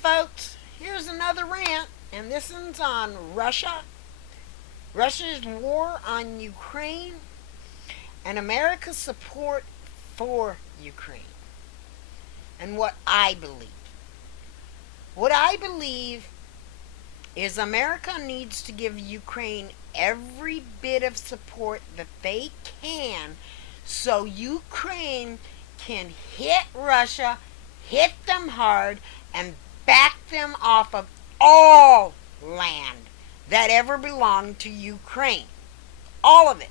folks, here's another rant, and this one's on Russia, Russia's war on Ukraine, and America's support for Ukraine, and what I believe. What I believe is America needs to give Ukraine every bit of support that they can so Ukraine can hit Russia, hit them hard, and back them off of all land that ever belonged to Ukraine. All of it.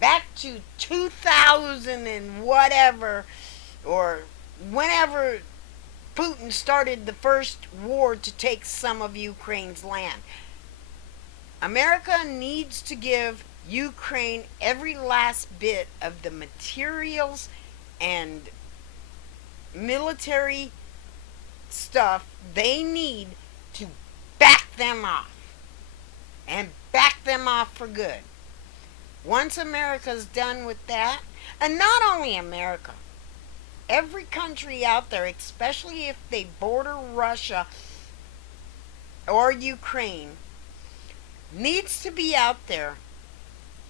Back to 2000 and whatever, or whenever Putin started the first war to take some of Ukraine's land. America needs to give Ukraine every last bit of the materials and military stuff they need to back them off. And back them off for good. Once America's done with that, and not only America, every country out there, especially if they border Russia or Ukraine, needs to be out there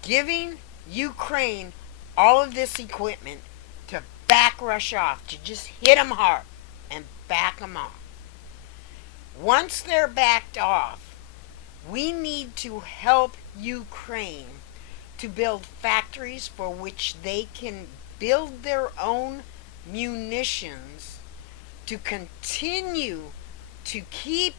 giving Ukraine all of this equipment to back Russia off, to just hit them hard and back them off. Once they're backed off, we need to help Ukraine to build factories for which they can build their own munitions to continue to keep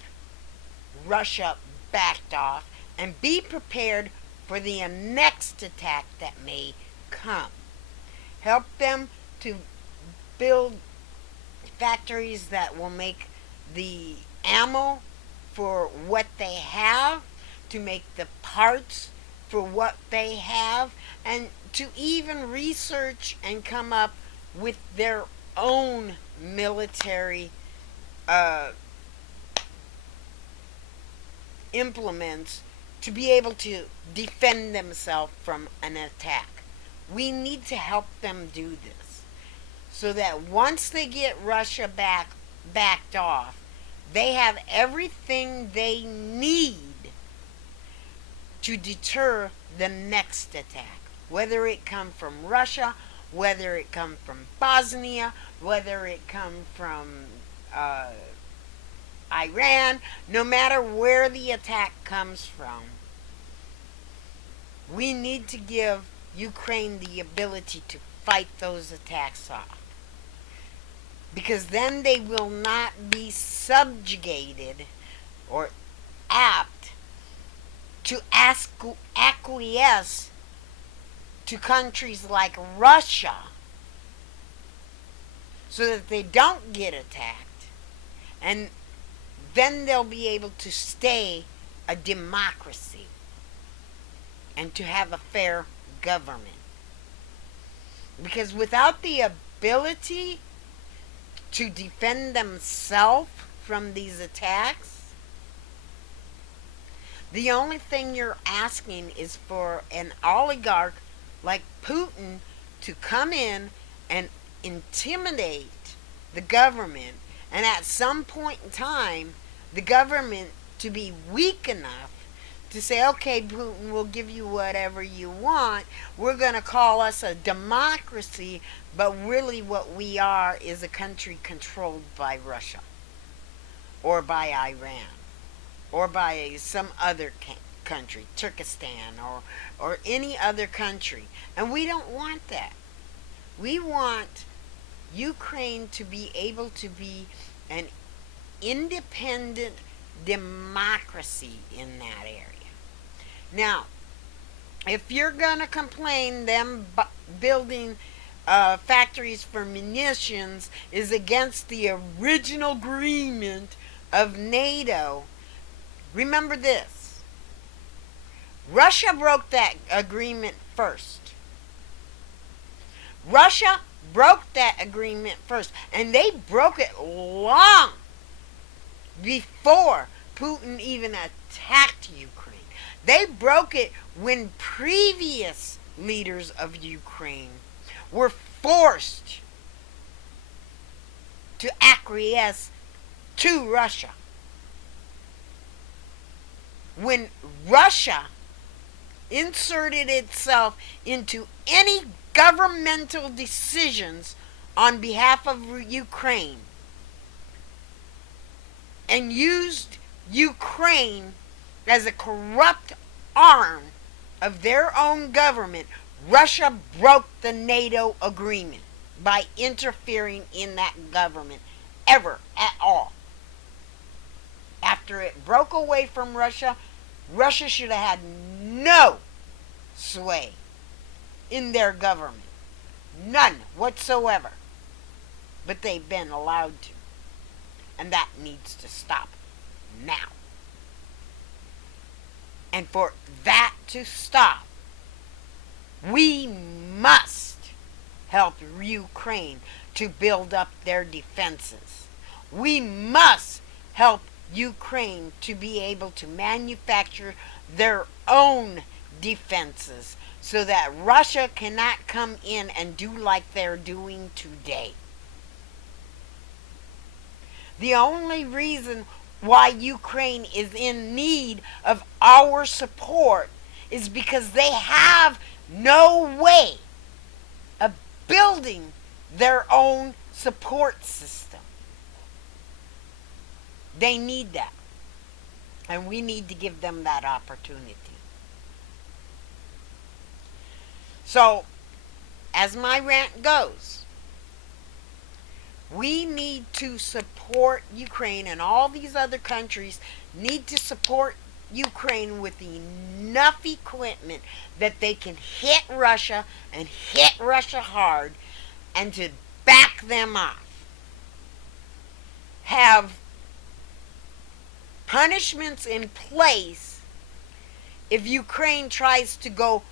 Russia backed off and be prepared for the next attack that may come. Help them to build factories that will make the ammo for what they have, to make the parts for what they have, and to even research and come up with their own military implements to be able to defend themselves from an attack. We need to help them do this so that once they get Russia backed off, they have everything they need to deter the next attack. Whether it come from Russia, whether it come from Bosnia, whether it come from Iran, no matter where the attack comes from, we need to give Ukraine the ability to fight those attacks off. Because then they will not be subjugated or apt to acquiesce to countries like Russia so that they don't get attacked, and then they'll be able to stay a democracy and to have a fair government. Because without the ability to defend themselves from these attacks, the only thing you're asking is for an oligarch like Putin to come in and intimidate the government, and at some point in time, the government to be weak enough to say, okay, Putin, we'll give you whatever you want. We're going to call us a democracy, but really what we are is a country controlled by Russia or by Iran or by some other country, Turkestan or any other country. And we don't want that. We want Ukraine to be able to be an independent democracy in that area. Now, if you're going to complain them building factories for munitions is against the original agreement of NATO, remember this. Russia broke that agreement first. Russia broke that agreement first. And they broke it long before Putin even attacked Ukraine. They broke it when previous leaders of Ukraine were forced to acquiesce to Russia. When Russia inserted itself into any governmental decisions on behalf of Ukraine and used Ukraine as a corrupt arm of their own government, Russia broke the NATO agreement by interfering in that government ever at all. After it broke away from Russia, Russia should have had no sway in their government. None whatsoever. But they've been allowed to. And that needs to stop now. And for that to stop, we must help Ukraine to build up their defenses. We must help Ukraine to be able to manufacture their own defenses so that Russia cannot come in and do like they're doing today. The only reason why Ukraine is in need of our support is because they have no way of building their own support system. They need that. And we need to give them that opportunity. So, as my rant goes, we need to support Ukraine, and all these other countries need to support Ukraine with enough equipment that they can hit Russia and hit Russia hard, and to back them off. Have punishments in place if Ukraine tries to go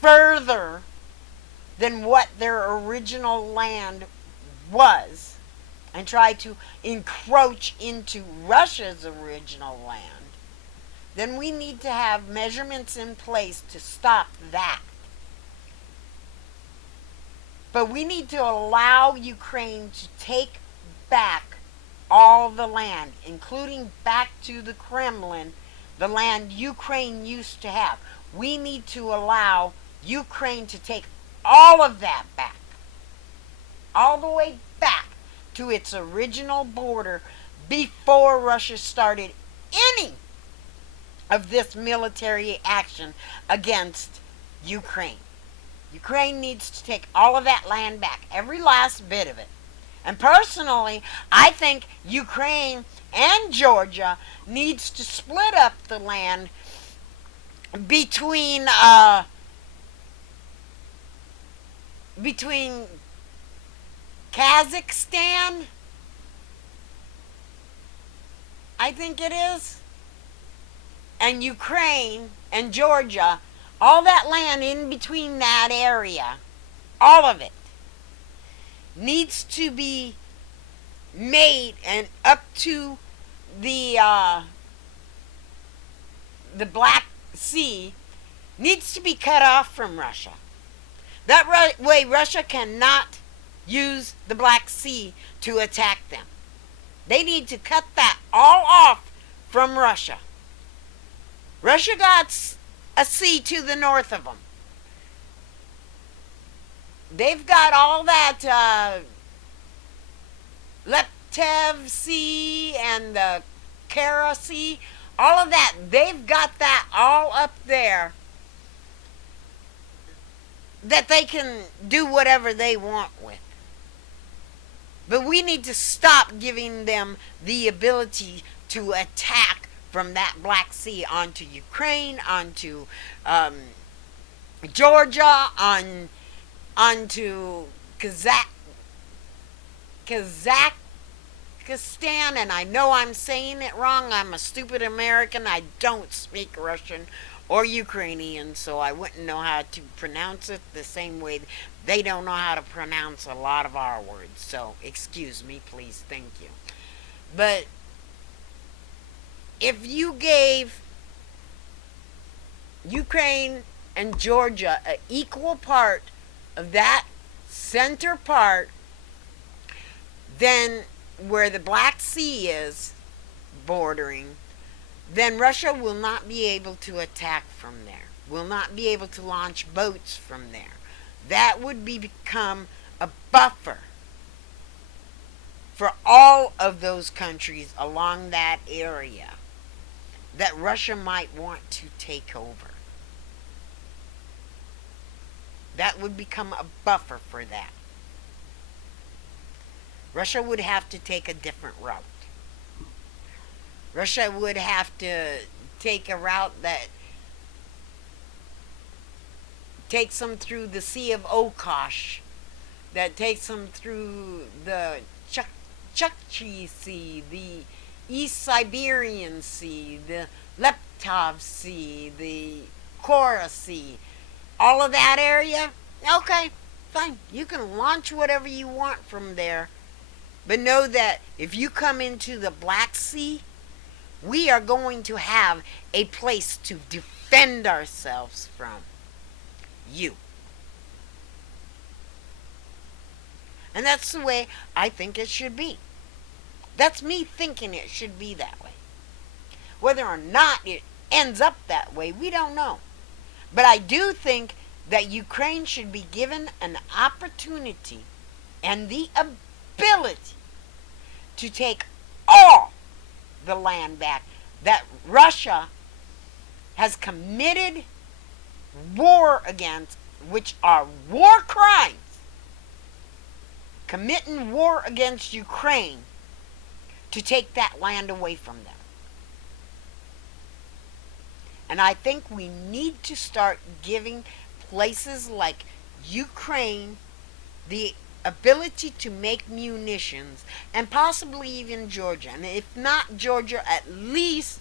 further than what their original land was and try to encroach into Russia's original land, then we need to have measurements in place to stop that. But we need to allow Ukraine to take back all the land, including back to the Kremlin, the land Ukraine used to have. We need to allow Ukraine to take all of that back. All the way back to its original border before Russia started any of this military action against Ukraine. Ukraine needs to take all of that land back, every last bit of it. And personally, I think Ukraine and Georgia needs to split up the land between Kazakhstan, I think it is, and Ukraine and Georgia, all that land in between that area, all of it, needs to be made and up to the Black Sea, needs to be cut off from Russia. That way Russia cannot use the Black Sea to attack them. They need to cut that all off from Russia. Russia got a sea to the north of them. They've got all that Leptev Sea and the Kara Sea, all of that. They've got that all up there that they can do whatever they want with. But we need to stop giving them the ability to attack from that Black Sea onto Ukraine, onto Georgia, onto Kazakhstan, and I know I'm saying it wrong. I'm a stupid American. I don't speak Russian or Ukrainian, so I wouldn't know how to pronounce it the same way they don't know how to pronounce a lot of our words. So excuse me, please, thank you. But if you gave Ukraine and Georgia an equal part of that center part, then where the Black Sea is bordering, then Russia will not be able to attack from there, will not be able to launch boats from there. That would become a buffer for all of those countries along that area that Russia might want to take over. That would become a buffer for that. Russia would have to take a different route. Russia would have to take a route that takes them through the Sea of Okhotsk, that takes them through the Chukchi Sea, the East Siberian Sea, the Leptov Sea, the Kora Sea, all of that area. Okay, fine. You can launch whatever you want from there. But know that if you come into the Black Sea, we are going to have a place to defend ourselves from you. And that's the way I think it should be. That's me thinking it should be that way. Whether or not it ends up that way, we don't know. But I do think that Ukraine should be given an opportunity and the ability to take all the land back that Russia has committed war against, which are war crimes. Committing war against Ukraine to take that land away from them. And I think we need to start giving places like Ukraine the ability to make munitions, and possibly even Georgia. And if not Georgia, at least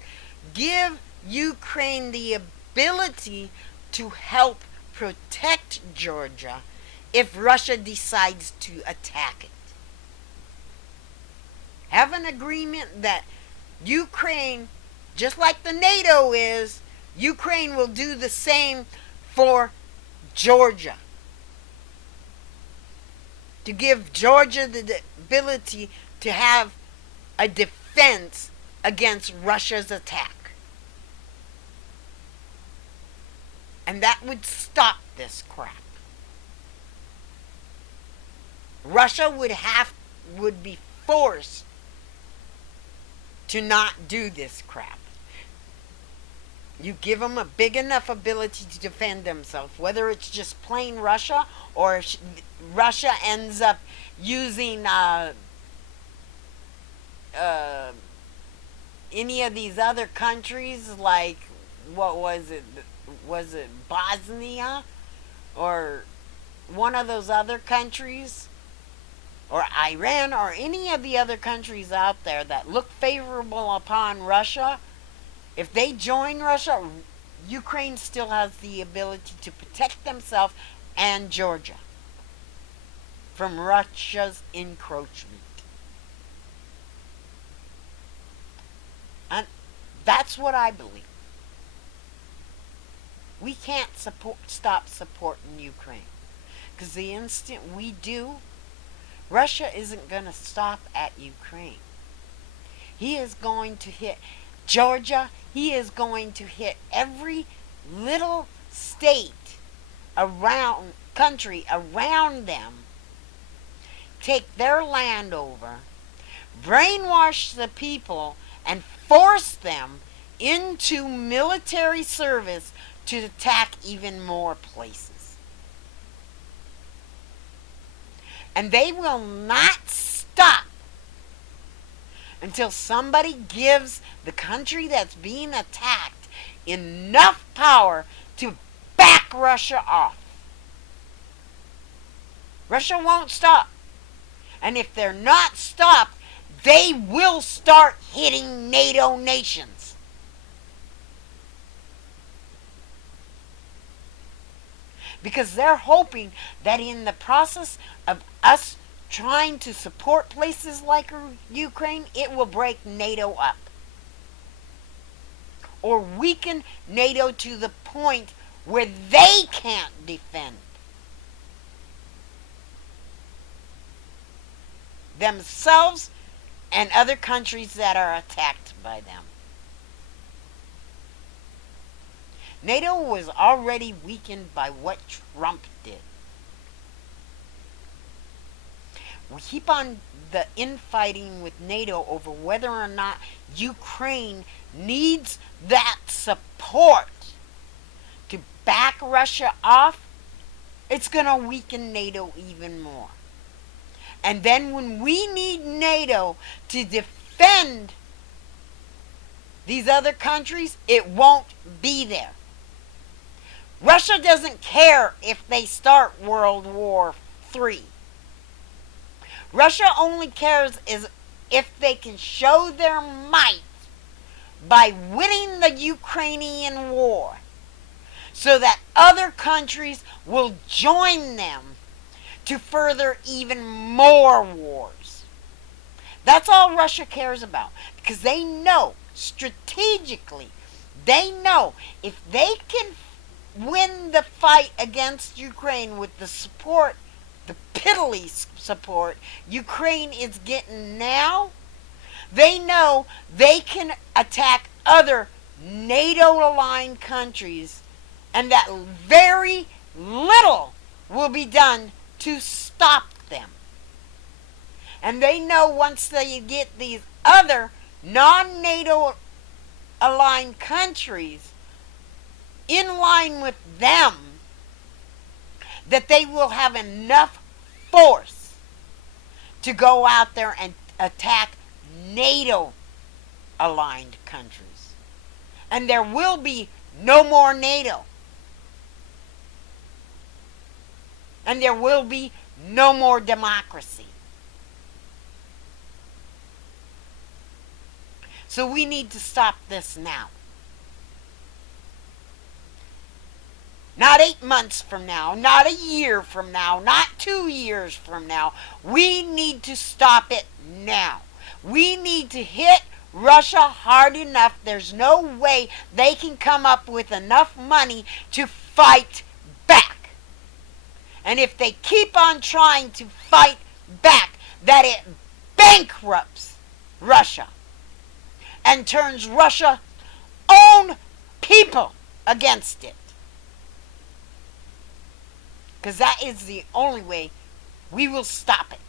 give Ukraine the ability to help protect Georgia if Russia decides to attack it. Have an agreement that Ukraine, just like the NATO is, Ukraine will do the same for Georgia. To give Georgia the ability to have a defense against Russia's attack. And that would stop this crap. Russia would be forced to not do this crap. You give them a big enough ability to defend themselves, whether it's just plain Russia or if Russia ends up using any of these other countries, like, what was it? Was it Bosnia? Or one of those other countries? Or Iran, or any of the other countries out there that look favorable upon Russia. If they join Russia, Ukraine still has the ability to protect themselves and Georgia from Russia's encroachment. And that's what I believe. We can't stop supporting Ukraine. Because the instant we do, Russia isn't going to stop at Ukraine. He is going to hit Georgia. He is going to hit every little state around, country around them, take their land over, brainwash the people, and force them into military service to attack even more places. And they will not stop until somebody gives the country that's being attacked enough power to back Russia off. Russia won't stop. And if they're not stopped, they will start hitting NATO nations. Because they're hoping that in the process of us trying to support places like Ukraine, it will break NATO up. Or weaken NATO to the point where they can't defend themselves and other countries that are attacked by them. NATO was already weakened by what Trump did. We keep on the infighting with NATO over whether or not Ukraine needs that support to back Russia off. It's going to weaken NATO even more. And then when we need NATO to defend these other countries, it won't be there. Russia doesn't care if they start World War III. Russia only cares is if they can show their might by winning the Ukrainian war so that other countries will join them to further even more wars. That's all Russia cares about, because they know strategically, they know if they can win the fight against Ukraine with the support, the piddly support Ukraine is getting now, they know they can attack other NATO-aligned countries, and that very little will be done to stop them. And they know once they get these other non-NATO aligned countries in line with them, that they will have enough force to go out there and attack NATO aligned countries. And there will be no more NATO. And there will be no more democracy. So we need to stop this now. Not 8 months from now, not a year from now, not 2 years from now. We need to stop it now. We need to hit Russia hard enough. There's no way they can come up with enough money to fight back. And if they keep on trying to fight back, that it bankrupts Russia and turns Russia's own people against it. Because that is the only way we will stop it.